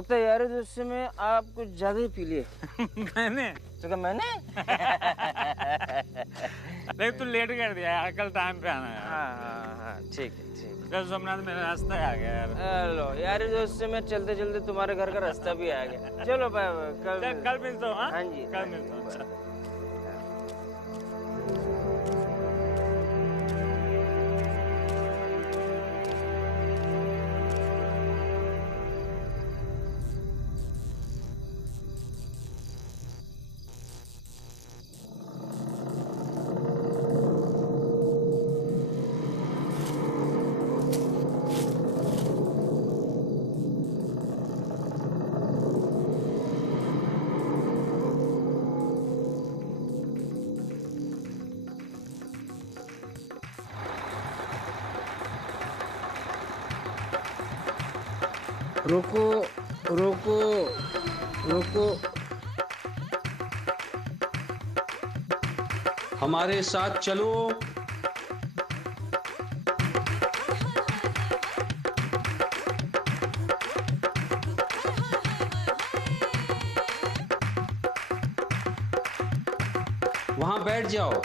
लगता है यार दोस्त में आप कुछ ज्यादा ही पी लिए। मैंने तो क्या मैंने? देख तू लेट कर दिया यार, कल टाइम पे आना यार। हाँ ठीक है ठीक है। कल सोमनाथ मेरा रास्ता आ गया यार। हेलो यार दोस्त में चलते चलते तुम्हारे घर का रास्ता भी आ गया। चलो बाय बाय, कल मिलता हूँ। हाँ जी कल मिलता हूँ। अच्छा। रुको रुको रुको, हमारे साथ चलो। वहां बैठ जाओ।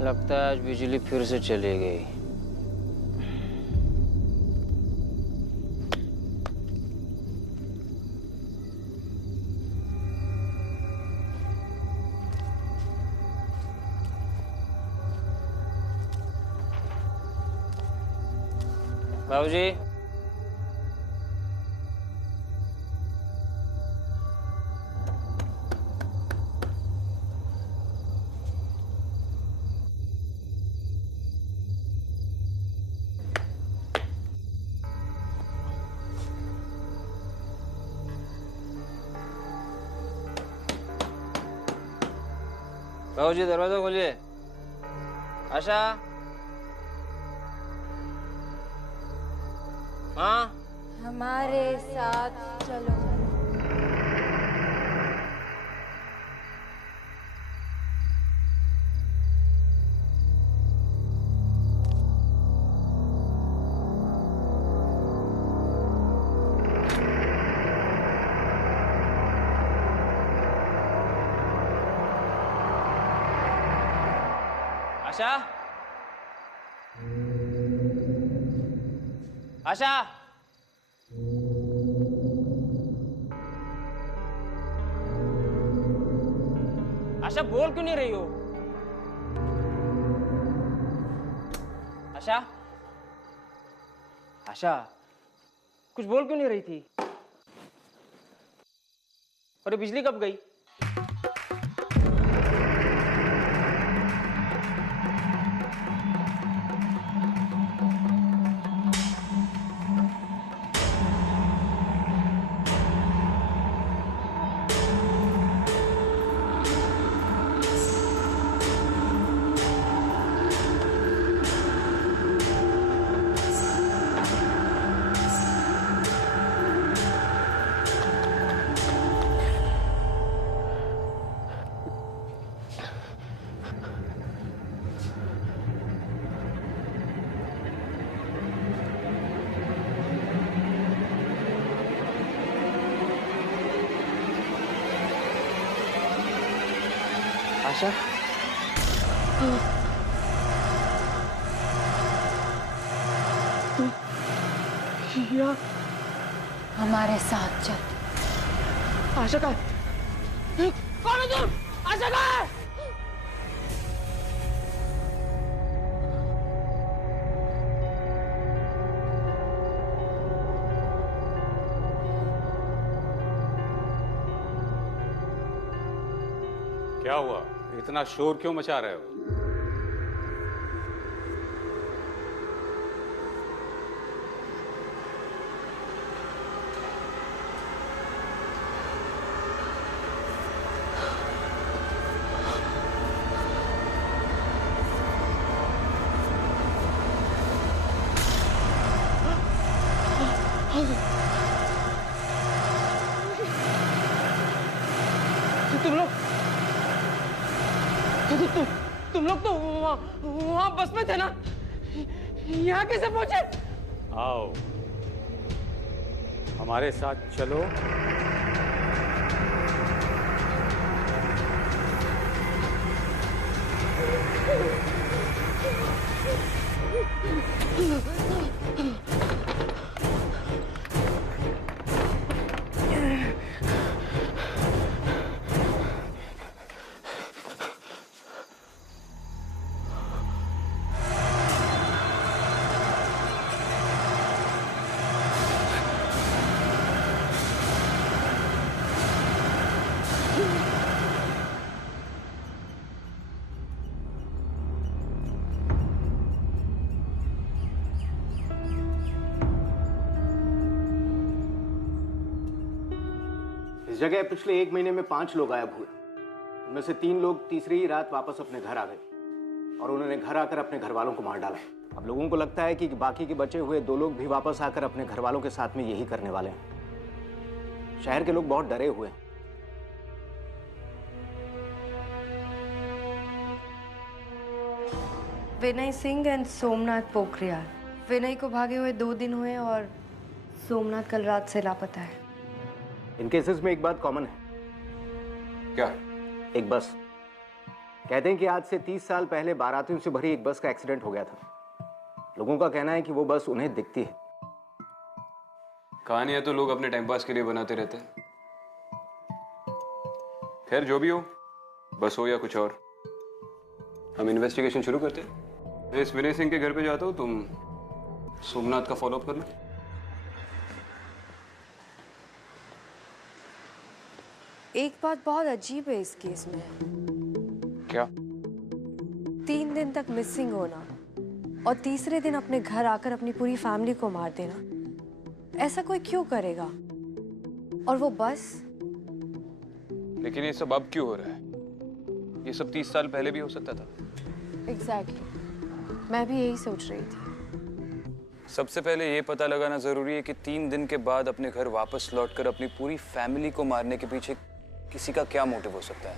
लगता है आज बिजली फिर से चली गई। बाबूजी, बाबूजी दरवाजा खोलिए। आशा, हाँ हमारे साथ चलो। आशा, आशा, आशा बोल क्यों नहीं रही हो? आशा, आशा कुछ बोल क्यों नहीं रही थी? और ये बिजली कब गई? आशा हमारे साथ चल। आशा का कौन है तुम? आशा का है? क्या हुआ? इतना शोर क्यों मचा रहे हो? तुम लोग तो वहाँ बस में थे ना? यहाँ कैसे पहुंचे? आओ, हमारे साथ चलो। इस जगह पिछले 1 महीने में 5 लोग गायब हुए। उनमें से 3 लोग तीसरी ही रात वापस अपने घर आ गए और उन्होंने घर आकर अपने घर वालों को मार डाला। अब लोगों को लगता है कि बाकी के बचे हुए 2 लोग भी वापस आकर अपने घर वालों के साथ में यही करने वाले हैं। शहर के लोग बहुत डरे हुए हैं। विनय सिंह एंड सोमनाथ पोखरियाल। विनय को भागे हुए 2 दिन हुए और सोमनाथ कल रात से लापता है। इन केसेस में एक बात कॉमन है। क्या? एक बस। कहते हैं कि आज से 30 साल पहले बारातियों से भरी एक बस का एक्सीडेंट हो गया था। लोगों का कहना है कि वो बस उन्हें दिखती है। कहानियां तो लोग अपने टाइम पास के लिए बनाते रहते हैं। खैर जो भी हो, बस हो या कुछ और, हम इन्वेस्टिगेशन शुरू करते हैं। मैं इस विनय सिंह के घर पे जाता हूँ, तुम सोमनाथ का फॉलोअप कर लो। एक बात बहुत अजीब है इस केस में। क्या? 3 दिन तक मिसिंग होना और तीसरे दिन अपने घर आकर अपनी पूरी फैमिली को मार देना, ऐसा कोई क्यों करेगा? और वो बस। लेकिन ये सब अब क्यों हो रहा है? ये सब 30 साल पहले भी हो सकता था। एग्जैक्टली, मैं भी यही सोच रही थी। सबसे पहले ये पता लगाना जरूरी है कि 3 दिन के बाद अपने घर वापस लौटकर अपनी पूरी फैमिली को मारने के पीछे किसी का क्या मोटिव हो सकता है।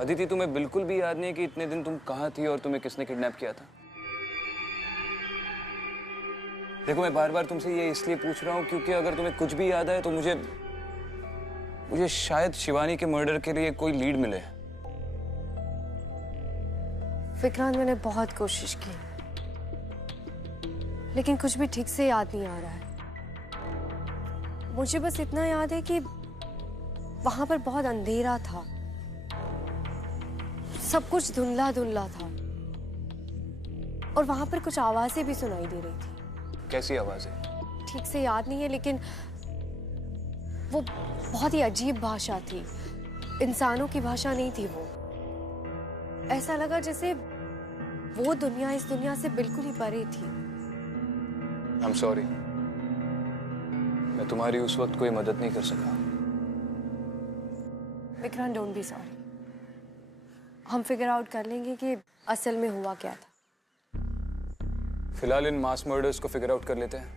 अदिति, तुम्हें बिल्कुल भी याद नहीं है कि इतने दिन तुम कहाँ थी और तुम्हें किसने किडनैप किया था? देखो, मैं बार बार तुमसे ये इसलिए पूछ रहा हूँ क्योंकि अगर तुम्हें कुछ भी याद आए तो मुझे शायद शिवानी के मर्डर के लिए कोई लीड मिले। विक्रांत, मैंने बहुत कोशिश की लेकिन कुछ भी ठीक से याद नहीं आ रहा है। मुझे बस इतना याद है कि वहां पर बहुत अंधेरा था, सब कुछ धुंधला धुंधला था और वहां पर कुछ आवाजें भी सुनाई दे रही थी। कैसी आवाजें? ठीक से याद नहीं है लेकिन वो बहुत ही अजीब भाषा थी, इंसानों की भाषा नहीं थी वो। ऐसा लगा जैसे वो दुनिया इस दुनिया से बिल्कुल ही परे थी। I'm sorry, मैं तुम्हारी उस वक्त कोई मदद नहीं कर सका। Vikrant, don't be sorry. हम फिगर आउट कर लेंगे कि असल में हुआ क्या था। फिलहाल इन मास मर्डर्स को फिगर आउट कर लेते हैं।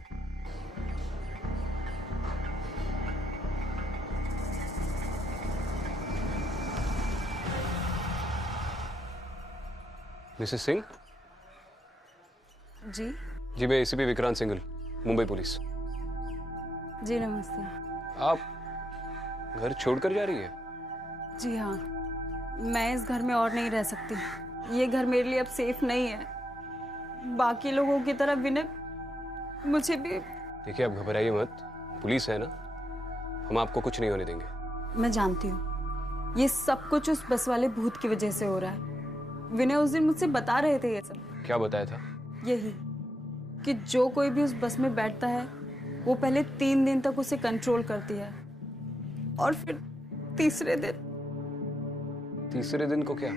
मिसेस सिंह? जी? जी, मैं एसीपी विक्रांत सिंघल। मुंबई पुलिस। जी नमस्ते। आप घर छोड़कर जा रही है? जी हाँ, मैं इस घर में और नहीं रह सकती। ये घर मेरे लिए अब सेफ नहीं है। बाकी लोगों की तरह विनय मुझे भी। देखिए, आप घबराइए मत, पुलिस है ना, हम आपको कुछ नहीं होने देंगे। मैं जानती हूँ ये सब कुछ उस बस वाले भूत की वजह से हो रहा है। विनय उस दिन मुझसे बता रहे थे ये सब। क्या बताया था? यही कि जो कोई भी उस बस में बैठता है वो पहले 3 दिन तक उसे कंट्रोल करती है और फिर तीसरे दिन को क्या?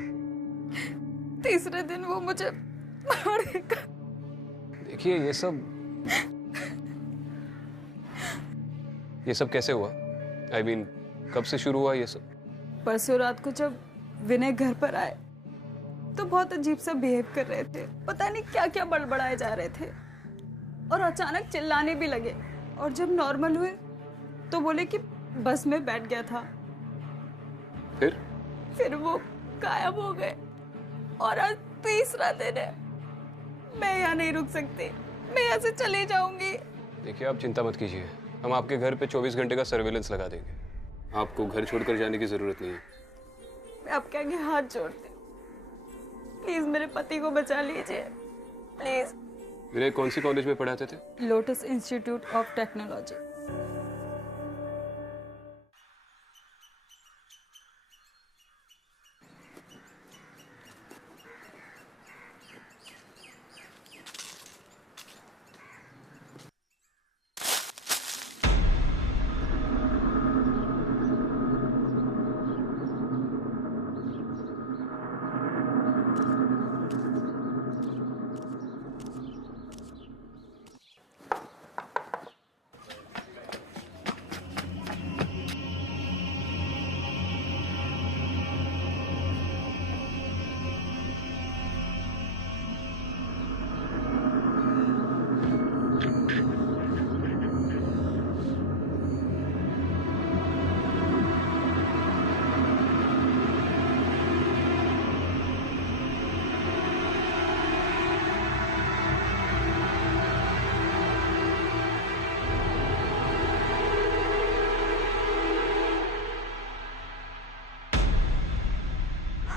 तीसरे दिन वो मुझे मारेगा। देखिए, ये सब कैसे हुआ? I mean, कब से शुरू हुआ ये सब? परसों रात को जब विनय घर पर आए तो बहुत अजीब सा बिहेव कर रहे थे। पता नहीं क्या क्या बड़बड़ाए जा रहे थे और अचानक चिल्लाने भी लगे। और जब नॉर्मल हुए तो बोले कि बस में बैठ गया था। फिर वो गायब हो गए और आज तीसरा दिन है। मैं यहाँ नहीं रुक सकती, मैं यहाँ से चली जाऊंगी। देखिए, आप चिंता मत कीजिए, हम आपके घर पे 24 घंटे का सर्वेलेंस लगा देंगे। आपको घर छोड़कर जाने की जरूरत नहीं है। मैं आपके आगे हाथ जोड़ती हूँ, प्लीज मेरे पति को बचा लीजिए, प्लीज। विनय कौन सी कॉलेज में पढ़ाते थे? Lotus institute of technology.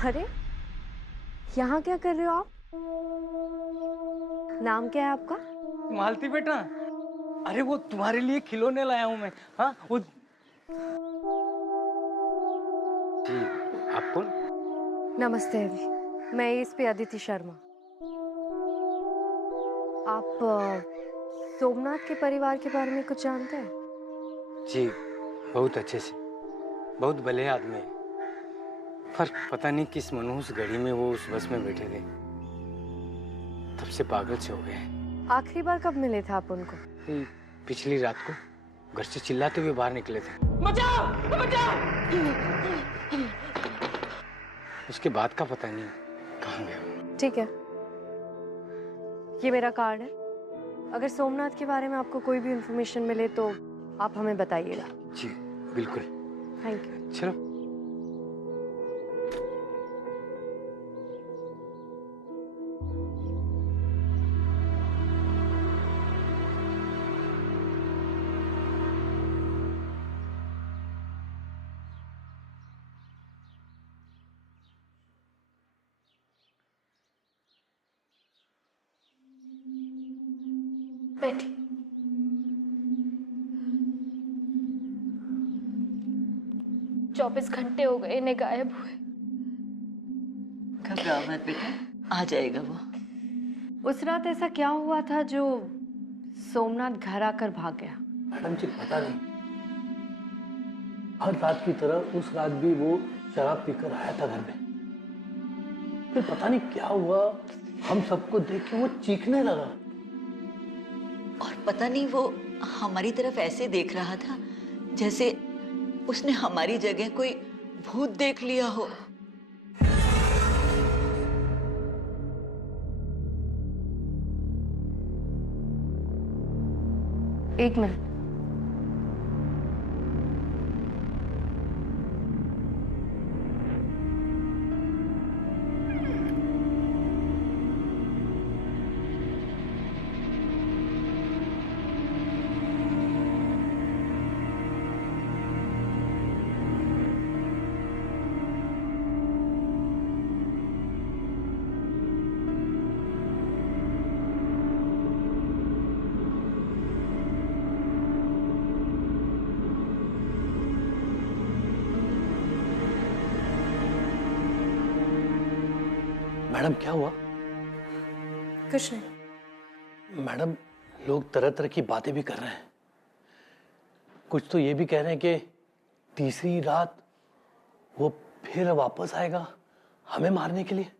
अरे यहाँ क्या कर रहे हो आप? नाम क्या है आपका? मालती बेटा, अरे वो तुम्हारे लिए खिलौने लाया हूँ मैं। हाँ वो। जी, आप कौन? नमस्ते, मैं इस पे अदिति शर्मा। आप सोमनाथ के परिवार के बारे में कुछ जानते हैं? जी, बहुत अच्छे से, बहुत भले आदमी है। पर पता नहीं किस मनहूस घड़ी में वो उस बस में बैठे थे, तब से पागल से हो गए। आखिरी बार कब मिले थे आप उनको? पिछली रात को घर से चिल्लाते हुए बाहर निकले थे। बचाओ, बचाओ! उसके बाद का पता नहीं कहाँ गया। ठीक है, ये मेरा कार्ड है। अगर सोमनाथ के बारे में आपको कोई भी इंफॉर्मेशन मिले तो आप हमें बताइएगा। जी बिल्कुल। Thank you. चलो। बैठिए। 24 घंटे हो गए इन्हें गायब हुए। घबराओ मत बेटा, आ जाएगा वो। उस रात ऐसा क्या हुआ था जो सोमनाथ घर आकर भाग गया? मैडम जी पता नहीं, हर रात की तरह उस रात भी वो शराब पीकर आया था घर में। फिर पता नहीं क्या हुआ, हम सबको देख के वो चीखने लगा। और पता नहीं वो हमारी तरफ ऐसे देख रहा था जैसे उसने हमारी जगह कोई भूत देख लिया हो। एक मिनट। मैडम क्या हुआ? कुछ नहीं। मैडम लोग तरह तरह की बातें भी कर रहे हैं। कुछ तो ये भी कह रहे हैं कि तीसरी रात वो फिर वापस आएगा हमें मारने के लिए।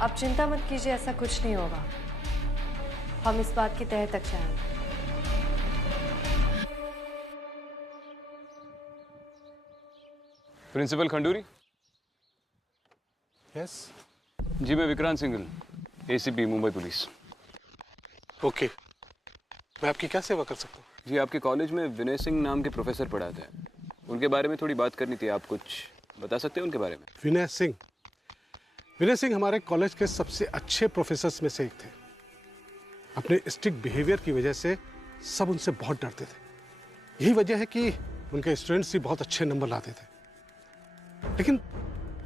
आप चिंता मत कीजिए, ऐसा कुछ नहीं होगा। हम इस बात की तह तक जाएंगे। प्रिंसिपल खंडूरी। यस जी, मैं Vikrant Singhal, ACP Mumbai police. Okay, मैं आपकी क्या सेवा कर सकता हूँ? जी, आपके कॉलेज में विनय सिंह नाम के प्रोफेसर पढ़ाते हैं, उनके बारे में थोड़ी बात करनी थी। आप कुछ बता सकते हैं उनके बारे में? विनय सिंह? विनय सिंह हमारे कॉलेज के सबसे अच्छे प्रोफेसर्स में से एक थे। अपने स्ट्रिक्ट बिहेवियर की वजह से सब उनसे बहुत डरते थे। यही वजह है कि उनके स्टूडेंट्स भी बहुत अच्छे नंबर लाते थे। लेकिन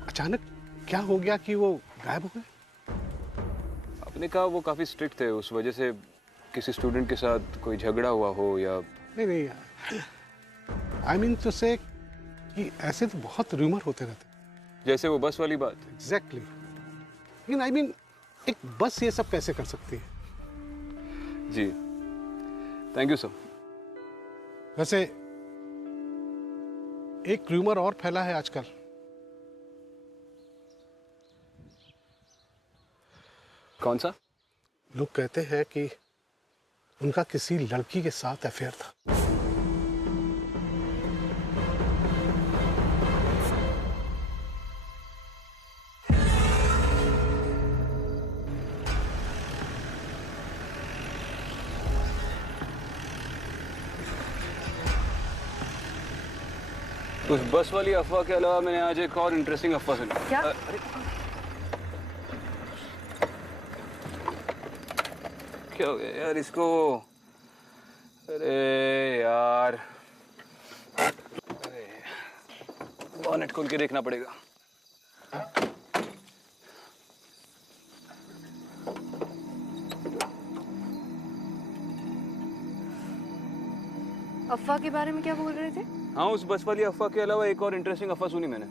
अचानक क्या हो गया कि वो गायब हो गए? आपने कहा वो काफ़ी स्ट्रिक्ट थे, उस वजह से किसी स्टूडेंट के साथ कोई झगड़ा हुआ हो या? नहीं, आई मीन तो से कि ऐसे तो बहुत रूमर होते रहते, जैसे वो बस वाली बात। एग्जैक्टली। लेकिन आई मीन एक बस ये सब कैसे कर सकती है? जी, थैंक यू सर। वैसे एक रूमर और फैला है आजकल। कौन सा? लोग कहते हैं कि उनका किसी लड़की के साथ अफेयर था। उस बस वाली अफवाह के अलावा मैंने आज एक और इंटरेस्टिंग अफवाह सुनी। क्या? क्या हो गया यार इसको? अरे यार, बॉनेट खोल के देखना पड़ेगा। अफवाह के बारे में क्या बोल रहे थे? हाँ, उस बस वाली अफवाह के अलावा एक और इंटरेस्टिंग अफवाह सुनी मैंने।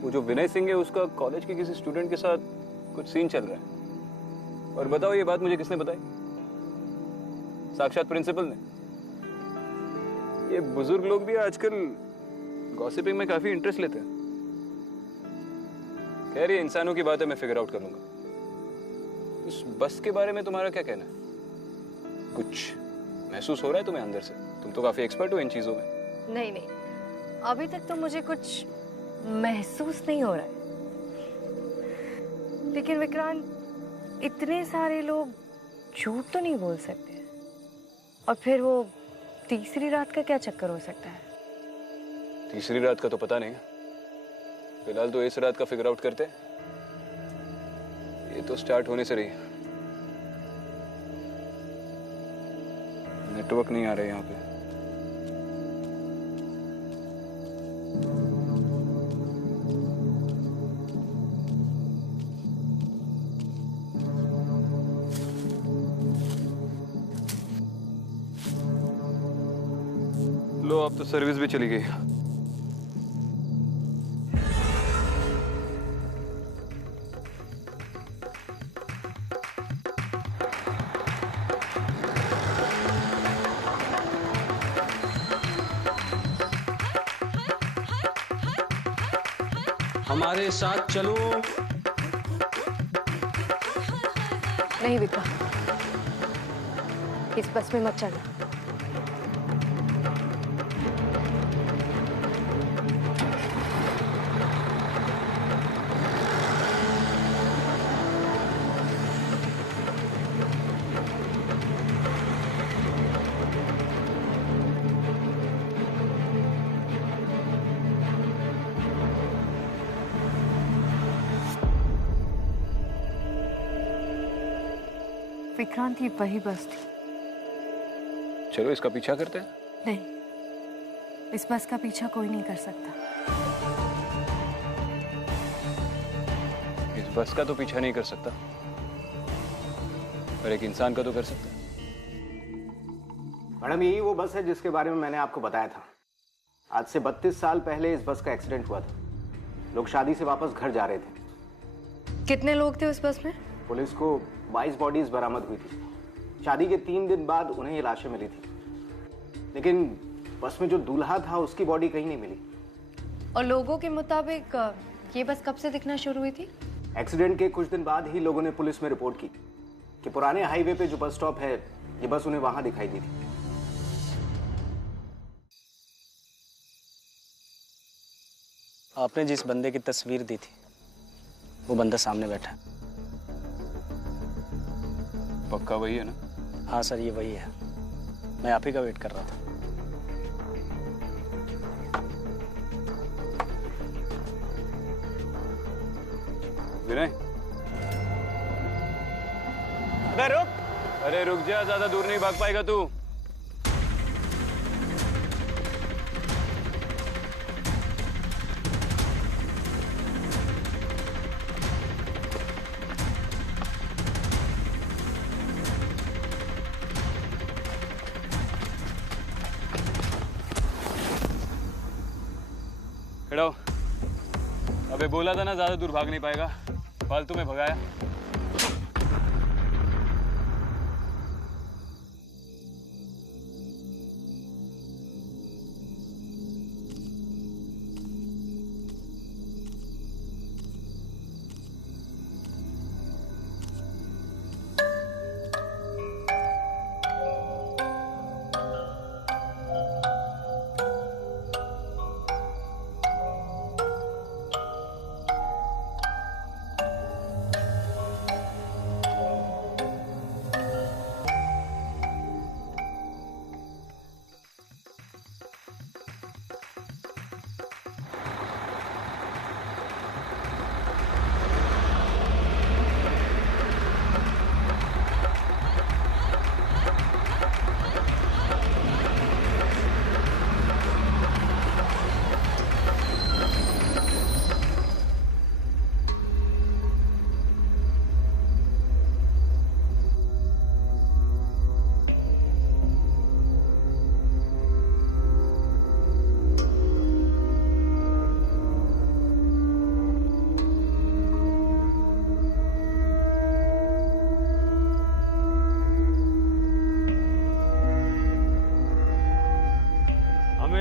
वो जो विनय सिंह है, उसका कॉलेज के किसी स्टूडेंट के साथ कुछ सीन चल रहा है। और बताओ ये बात मुझे किसने बताई? साक्षात प्रिंसिपल ने। ये बुजुर्ग लोग भी आजकल गॉसिपिंग में काफी इंटरेस्ट लेते हैं। खैर, ये इंसानों की बात है, मैं फिगर आउट कर लूंगा। उस बस के बारे में तुम्हारा क्या कहना है? कुछ महसूस हो रहा है तुम्हें अंदर से? तुम तो काफी एक्सपर्ट हो इन चीजों में। नहीं, अभी तक तो मुझे कुछ महसूस नहीं हो रहा है। लेकिन विक्रांत, इतने सारे लोग झूठ तो नहीं बोल सकते। और फिर वो तीसरी रात का क्या चक्कर हो सकता है? तीसरी रात का तो पता नहीं है, फिलहाल तो इस रात का फिगर आउट करते हैं। ये तो स्टार्ट होने से रही है। नेटवर्क नहीं आ रहा है यहाँ पे। लो, अब तो सर्विस भी चली गई। हमारे साथ चलो। नहीं विक्रांत, इस बस में मत चलना। विक्रांत, ये वही बस थी। चलो इसका पीछा करते हैं। नहीं, इस बस का पीछा कोई नहीं कर सकता। इस बस का तो पीछा नहीं कर सकता, पर एक इंसान का तो कर सकता है। मैडम, यही वो बस है जिसके बारे में मैंने आपको बताया था। आज से 32 साल पहले इस बस का एक्सीडेंट हुआ था। लोग शादी से वापस घर जा रहे थे। कितने लोग थे उस बस में? पुलिस को 22 बॉडीज बरामद हुई थी। शादी के 3 दिन बाद उन्हें ये लाशें मिली थी, लेकिन बस में जो दूल्हा था उसकी बॉडी कहीं नहीं मिली। और लोगों के मुताबिक ये बस कब से दिखना शुरू हुई थी? एक्सीडेंट के कुछ दिन बाद ही लोगों ने पुलिस में रिपोर्ट की कि पुराने हाईवे पे जो बस स्टॉप है, ये बस उन्हें वहां दिखाई दी थी। आपने जिस बंदे की तस्वीर दी थी, वो बंदा सामने बैठा है। पक्का वही है ना? हाँ सर, ये वही है। मैं आप ही का वेट कर रहा था। विनय, अबे रुक! अरे रुक जा, ज्यादा दूर नहीं भाग पाएगा तू। खड़ा हो। अबे बोला था ना ज्यादा दूर भाग नहीं पाएगा, फालतू में भगाया।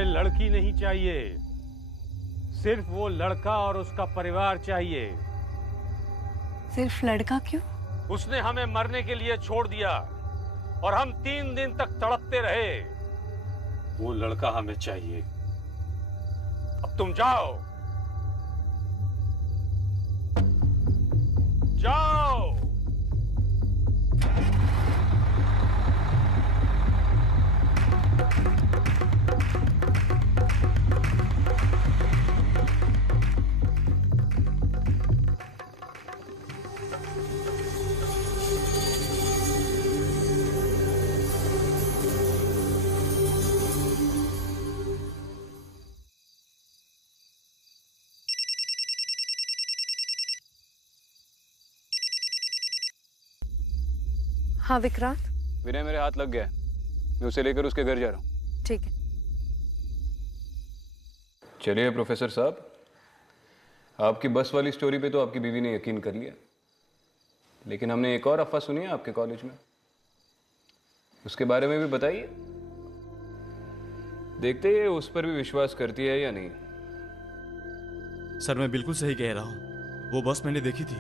लड़की नहीं चाहिए, सिर्फ वो लड़का और उसका परिवार चाहिए। सिर्फ लड़का क्यों? उसने हमें मरने के लिए छोड़ दिया और हम 3 दिन तक तड़पते रहे। वो लड़का हमें चाहिए। अब तुम जाओ, जाओ। हाँ विक्रांत। विनय मेरे हाथ लग गया, मैं उसे लेकर उसके घर जा रहा हूँ। ठीक है। चलिए प्रोफेसर साहब, आपकी बस वाली स्टोरी पे तो आपकी बीवी ने यकीन कर लिया, लेकिन हमने एक और अफवाह सुनी है आपके कॉलेज में, उसके बारे में भी बताइए। देखते हैं उस पर भी विश्वास करती है या नहीं। सर मैं बिल्कुल सही कह रहा हूँ, वो बस मैंने देखी थी।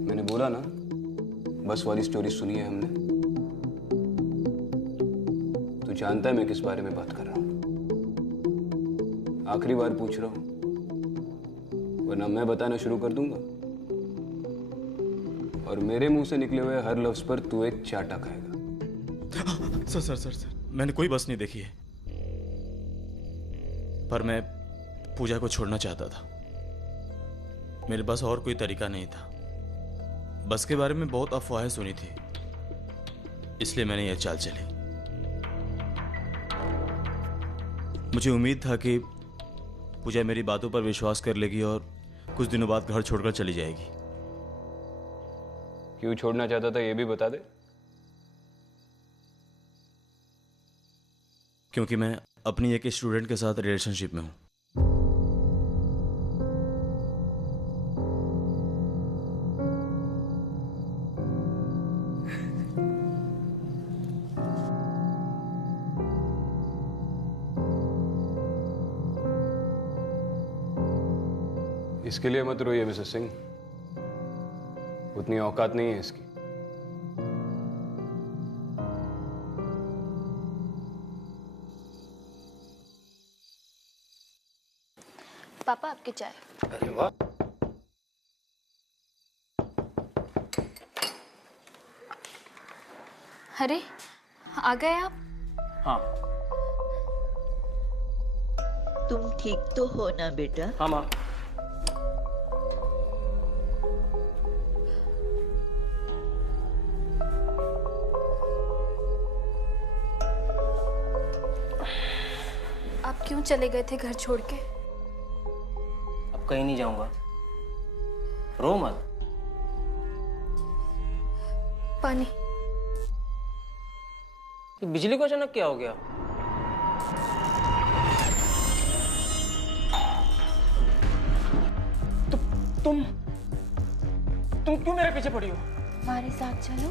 मैंने बोला ना, बस वाली स्टोरी सुनी है हमने। तू जानता है मैं किस बारे में बात कर रहा हूं। आखिरी बार पूछ रहा हूं, वरना मैं बताना शुरू कर दूंगा और मेरे मुंह से निकले हुए हर लफ्ज पर तू एक चाटा खाएगा। सर सर सर सर मैंने कोई बस नहीं देखी है, पर मैं पूजा को छोड़ना चाहता था। मेरे पास और कोई तरीका नहीं था। बस के बारे में बहुत अफवाहें सुनी थी, इसलिए मैंने यह चाल चली। मुझे उम्मीद था कि पूजा मेरी बातों पर विश्वास कर लेगी और कुछ दिनों बाद घर छोड़कर चली जाएगी। क्यों छोड़ना चाहता था ये भी बता दे। क्योंकि मैं अपनी एक स्टूडेंट के साथ रिलेशनशिप में हूँ। इसके लिए मत रोइए मिसेस सिंह, उतनी औकात नहीं है इसकी। पापा आपकी चाय। अरे वाह, अरे आ गए आप? हाँ। तुम ठीक तो हो ना बेटा? हाँ माँ। आप क्यों चले गए थे घर छोड़ के? अब कहीं नहीं जाऊंगा, रो मत। पानी। ये बिजली को अचानक क्या हो गया? तुम क्यों मेरे पीछे पड़ी हो? हमारे साथ चलो।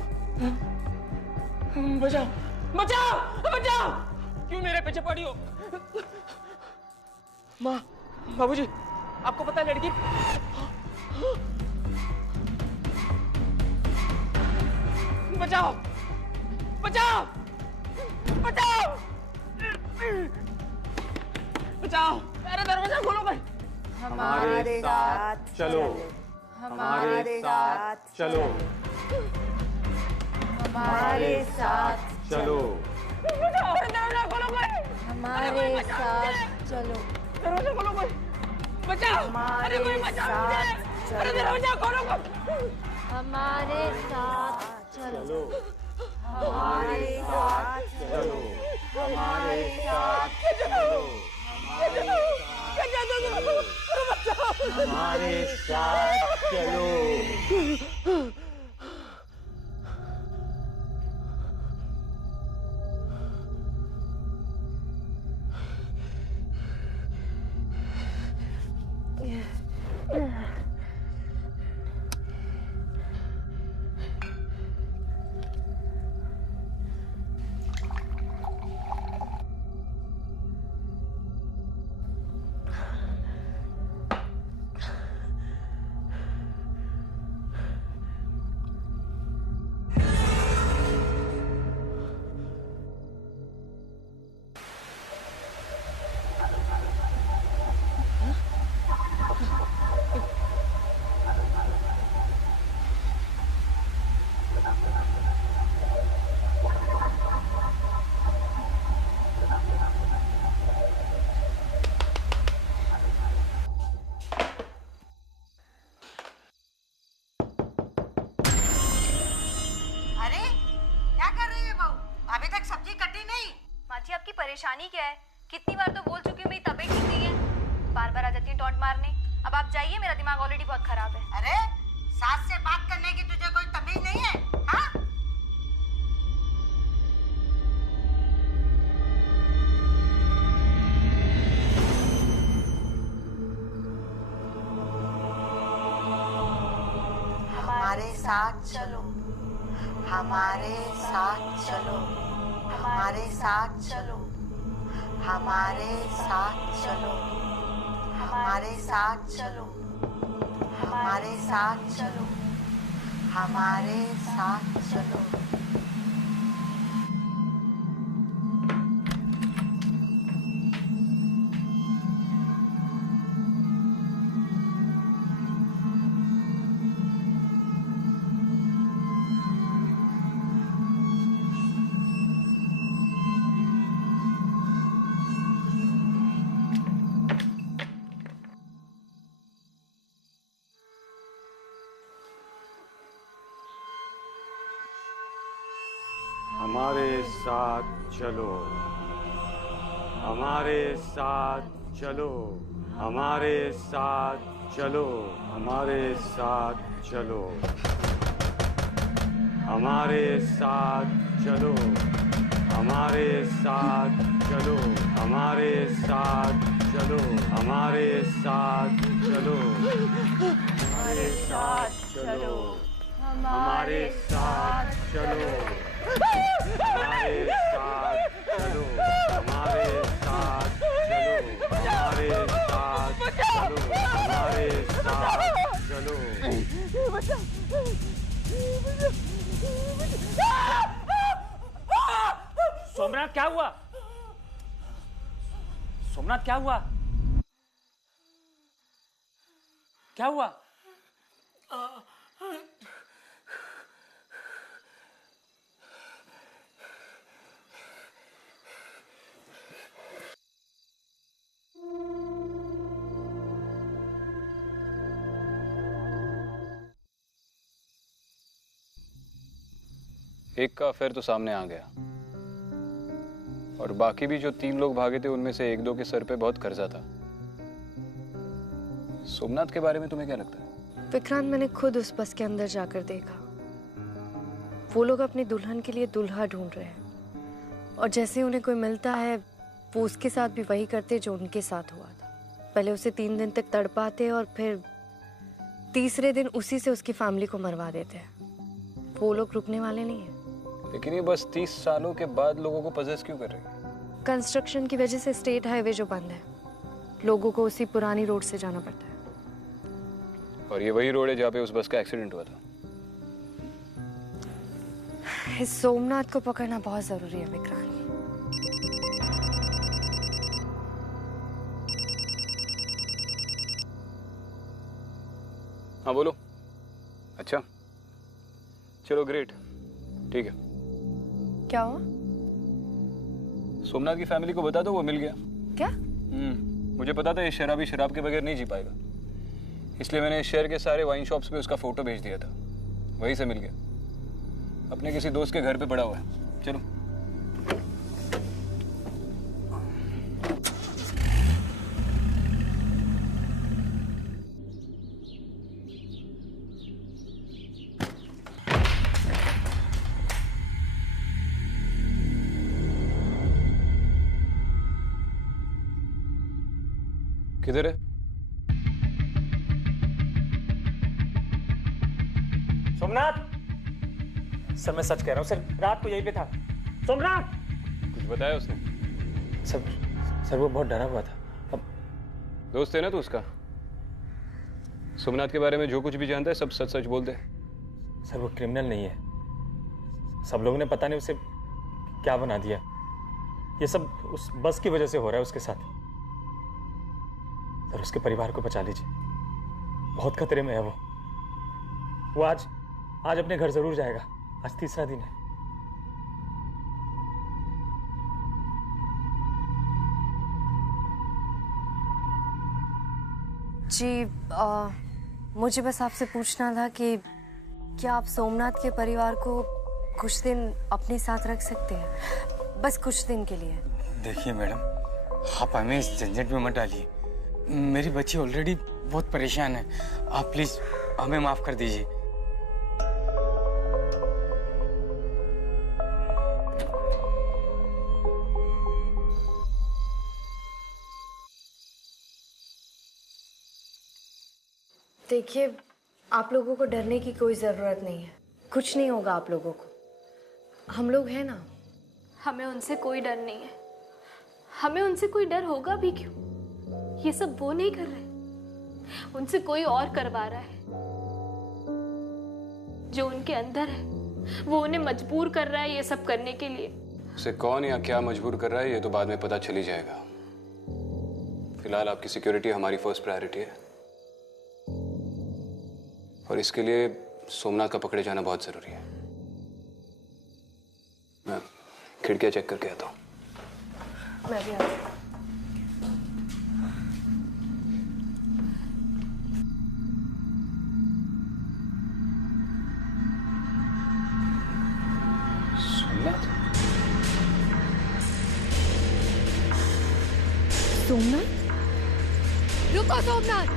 बचाओ बचाओ बचाओ! क्यों मेरे पीछे पड़ी हो? माँ, बाबूजी, आपको पता है लड़की? बचाओ बचाओ बचाओ बचाओ! अरे दरवाजा खोलो भाई। हमारे साथ चलो, हमारे साथ चलो, हमारे साथ चलो, दरवाजा खोलो भाई। हमारे साथ चलो, दरवाजा खोलो भाई। बचाओ! अरे कोई बचाओ मुझे! अरे दरवाजा खोलो भाई। हमारे साथ चलो, हमारे साथ चलो, हमारे साथ चलो, हमारे साथ चलो। आपकी परेशानी क्या है? कितनी बार तो बोल चुकी हूँ मेरी तबीयत ठीक नहीं है, बार बार आ जाती है टॉन्ट मारने। अब आप जाइए, मेरा दिमाग ऑलरेडी बहुत खराब है। अरे सास से बात करने की तुझे कोई तमीज नहीं है? हाँ? हमारे साथ चलो, हमारे साथ चलो, हमारे साथ चलो, हमारे साथ चलो, हमारे साथ चलो, हमारे साथ चलो, हमारे साथ चलो। हमारे साथ चलो, हमारे साथ चलो, हमारे साथ चलो, हमारे साथ चलो, हमारे साथ चलो, हमारे साथ चलो, हमारे साथ चलो, हमारे साथ चलो, हमारे साथ चलो, हमारे साथ चलो, हमारे साथ चलो, हमारे साथ चलो, हमारे साथ चलो, हमारे साथ चलो। सोमनाथ क्या हुआ? सोमनाथ क्या हुआ? क्या हुआ? एक का अफेयर तो सामने आ गया, और बाकी भी जो 3 लोग भागे थे उनमें से 1-2 के सर पे बहुत कर्जा था। सोमनाथ के बारे में तुम्हें क्या लगता है? विक्रांत, मैंने खुद उस बस के अंदर जाकर देखा। वो लोग अपनी दुल्हन के लिए दूल्हा ढूंढ रहे हैं, और जैसे उन्हें कोई मिलता है वो उसके साथ भी वही करते जो उनके साथ हुआ था। पहले उसे 3 दिन तक तड़पाते और फिर तीसरे दिन उसी से उसकी फैमिली को मरवा देते हैं। वो लोग रुकने वाले नहीं हैं। लेकिन ये बस 30 सालों के बाद लोगों को पजेस क्यों कर रही है? कंस्ट्रक्शन की वजह से स्टेट हाईवे जो बंद है, लोगों को उसी पुरानी रोड से जाना पड़ता है। और ये वही रोड है जहाँ पे उस बस का एक्सीडेंट हुआ था। इस सोमनाथ को पकड़ना बहुत जरूरी है विक्रांत। हाँ बोलो। अच्छा चलो ग्रेट, ठीक है। क्या हुआ? सोमनाथ की फैमिली को बता दो, वो मिल गया। क्या? मुझे पता था ये शराबी शराब के बगैर नहीं जी पाएगा, इसलिए मैंने शहर के सारे वाइन शॉप्स पे उसका फोटो भेज दिया था, वहीं से मिल गया। अपने किसी दोस्त के घर पे पड़ा हुआ है। चलो। किधर है? सोमनाथ! सर मैं सच कह रहा हूँ सर, रात को यहीं पे था। सोमनाथ! कुछ बताया उसने? सर वो बहुत डरा हुआ था। अब दोस्त है ना तू उसका? सोमनाथ के बारे में जो कुछ भी जानता है सब सच सच बोल दे। सर वो क्रिमिनल नहीं है, सब लोगों ने पता नहीं उसे क्या बना दिया। ये सब उस बस की वजह से हो रहा है उसके साथ। सर उसके परिवार को बचा लीजिए, बहुत खतरे में है वो आज अपने घर जरूर जाएगा। आज 3रा दिन है। जी मुझे बस आपसे पूछना था कि क्या आप सोमनाथ के परिवार को कुछ दिन अपने साथ रख सकते हैं, बस कुछ दिन के लिए? देखिए मैडम, आप हमें इस झंझट में मत डालिए। मेरी बच्ची ऑलरेडी बहुत परेशान है। आप प्लीज हमें माफ कर दीजिए। देखिए, आप लोगों को डरने की कोई जरूरत नहीं है। कुछ नहीं होगा आप लोगों को, हम लोग हैं ना। हमें उनसे कोई डर नहीं है। हमें उनसे कोई डर होगा भी क्यों? ये सब वो नहीं कर रहे, उनसे कोई और करवा रहा है। जो उनके अंदर है वो उन्हें मजबूर कर रहा है ये सब करने के लिए। उसे कौन या क्या मजबूर कर रहा है ये तो बाद में पता चल ही जाएगा। फिलहाल आपकी सिक्योरिटी हमारी फर्स्ट प्रायोरिटी है, और इसके लिए सोमनाथ का पकड़े जाना बहुत जरूरी है। मैं खिड़कियां चेक करके आता हूँ। मैं भी आता हूँ। सोमनाथ, रुको सोमनाथ।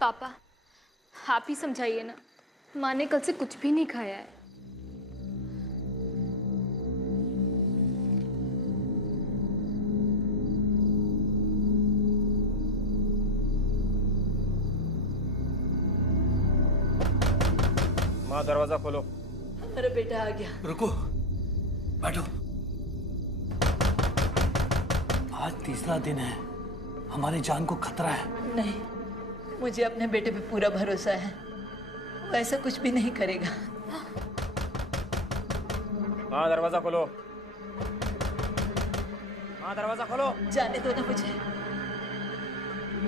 पापा आप ही समझाइए ना, माँ ने कल से कुछ भी नहीं खाया है। माँ दरवाजा खोलो। मेरा बेटा आ गया। रुको, बैठो। आज तीसरा दिन है, हमारी जान को खतरा है। नहीं, मुझे अपने बेटे पे पूरा भरोसा है, वो ऐसा कुछ भी नहीं करेगा। माँ दरवाजा खोलो। माँ दरवाजा खोलो। जाने दो ना मुझे।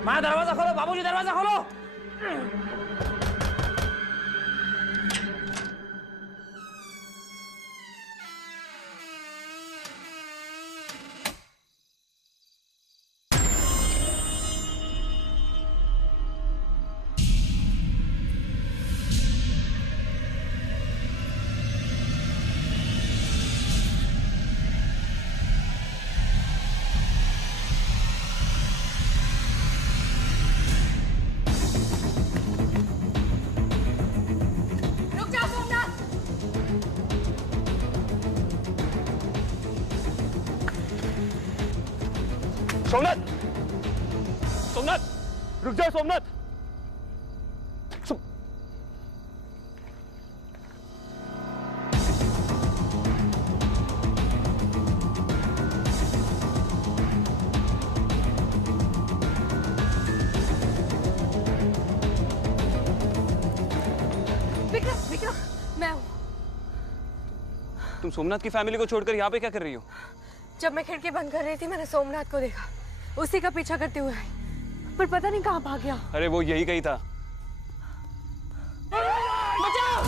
माँ दरवाजा खोलो, बाबूजी दरवाजा खोलो। सोमनाथ, सोमनाथ, रुक जाओ सोमनाथ। विक्रम, विक्रम, मैं हूँ। तुम सोमनाथ की फैमिली को छोड़कर यहाँ पे क्या कर रही हो? जब मैं खिड़की बंद कर रही थी, मैंने सोमनाथ को देखा, उसी का पीछा करते हुए, पर पता नहीं कहाँ भाग गया। अरे वो यही कहीं था। बचाओ!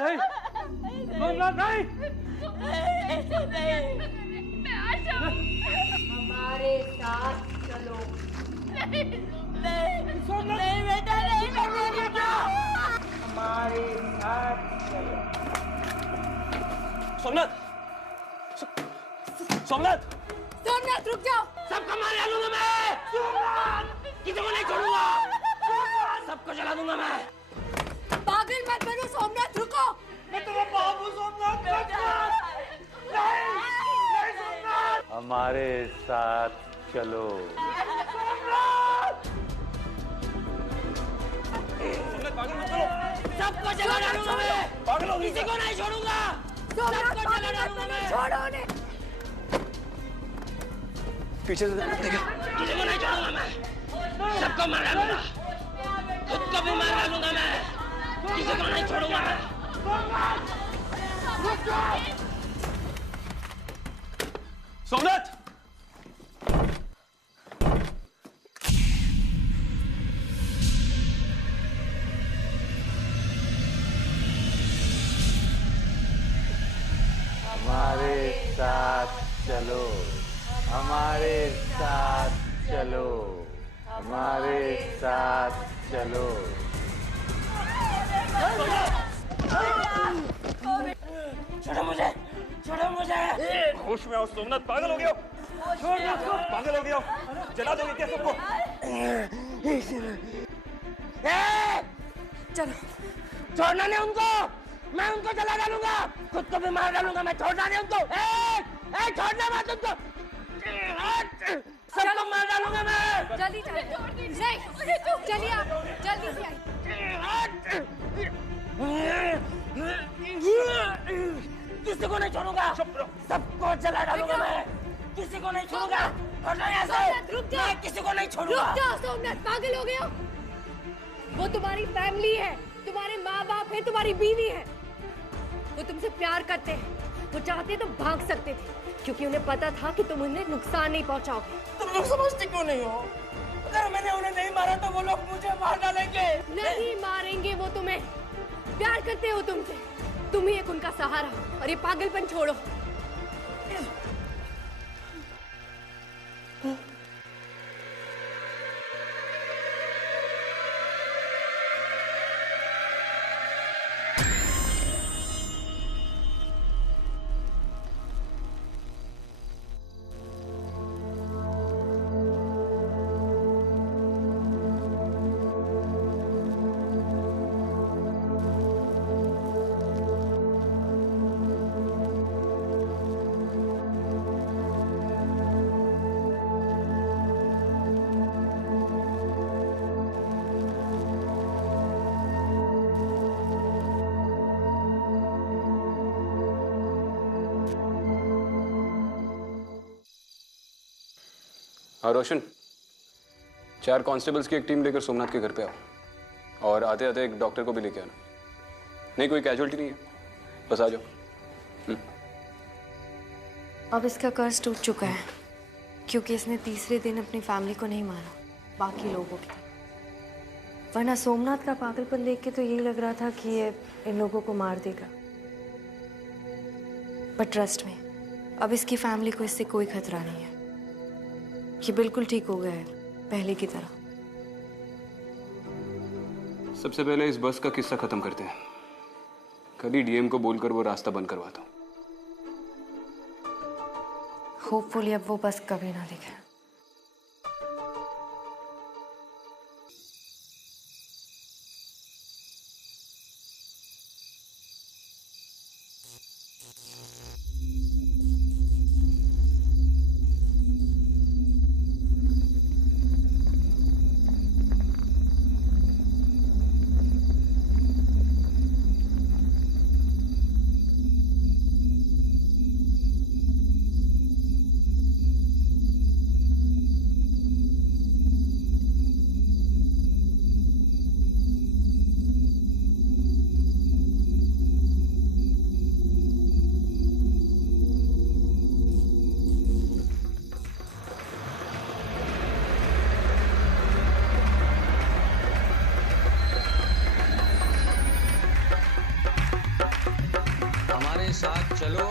नहीं, सोमनाथ नहीं। हमारे साथ चलो। नहीं, नहीं बेटा, नहीं बेटा। हमारे साथ चलो। सोमनाथ, सोमनाथ, सोमनाथ रुक जाओ। सबको मार डालूंगा मैं। किसी को नहीं छोड़ूंगा। सबको जला दूंगा मैं। पागल मत बनो सोमनाथ, रुको। मैं तुम्हें बाबू सोमनाथ। नहीं सोमनाथ। हमारे साथ चलो। सबको जला डालूंगा मैं। पागल हो गई। किसी को नहीं छोड़ूंगा। सबको जला डालूंगा मैं। छोड़ो उन्हें। पीछे से देखा। किसी को नहीं छोड़ूंगा मैं। सबको मार डालूंगा। खुद को भी मार डालूंगा मैं। किसी को नहीं छोड़ूंगा मैं। सोमनाथ, हमारे साथ चलो। हमारे साथ चलो। हमारे साथ चलो। छोड़ो मुझे। छोड़ो मुझे। होश में आओ सोमनाथ, पागल हो गया। छोड़ दो उसको। पागल हो गया। जला दोगे क्या सबको? चलो, छोड़ना नहीं उनको। मैं उनको जला डालूंगा। खुद को भी मार डालूंगा मैं। छोड़ना नहीं उनको। छोड़ना मत उनको। सबको मार डालूंगा मैं। जल्दी चलिए। नहीं, चलिए आप, जल्दी से आइए। किसी को नहीं छोड़ूंगा। सबको जला डालूंगा मैं। किसी को नहीं छोड़ूंगा। रुक जाओ। मैं किसी को नहीं छोड़ूंगा। रुक जाओ सोमनाथ, पागल हो गए हो? वो तुम्हारी फैमिली है, तुम्हारे माँ बाप है, तुम्हारी बीवी है। वो तुमसे प्यार करते हैं। वो चाहते तो भाग सकते थे, क्योंकि उन्हें पता था कि तुम उन्हें नुकसान नहीं पहुंचाओगे। तुम लोग समझते क्यों नहीं हो? अगर मैंने उन्हें नहीं मारा तो वो लोग मुझे मार डालेंगे। नहीं मारेंगे वो तुम्हें। प्यार करते हो तुमसे, तुम ही एक उनका सहारा हो। और ये पागलपन छोड़ो। हाँ रोशन, 4 कांस्टेबल्स की एक टीम लेकर सोमनाथ के घर पे आओ और आते आते एक डॉक्टर को भी लेके आना। नहीं, कोई कैजुअल्टी नहीं है, बस आ जाओ। अब इसका कर्ज टूट चुका है क्योंकि इसने तीसरे दिन अपनी फैमिली को नहीं मारा, बाकी लोगों की। वरना सोमनाथ का पागलपन देख के तो यही लग रहा था कि ये इन लोगों को मार देगा। बट ट्रस्ट में अब इसकी फैमिली को इससे कोई खतरा नहीं है। ये बिल्कुल ठीक हो गया है, पहले की तरह। सबसे पहले इस बस का किस्सा खत्म करते हैं। कल ही डीएम को बोलकर वो रास्ता बंद करवाता हूँ। होपफुली अब वो बस कभी ना दिखे। हमारे साथ चलो।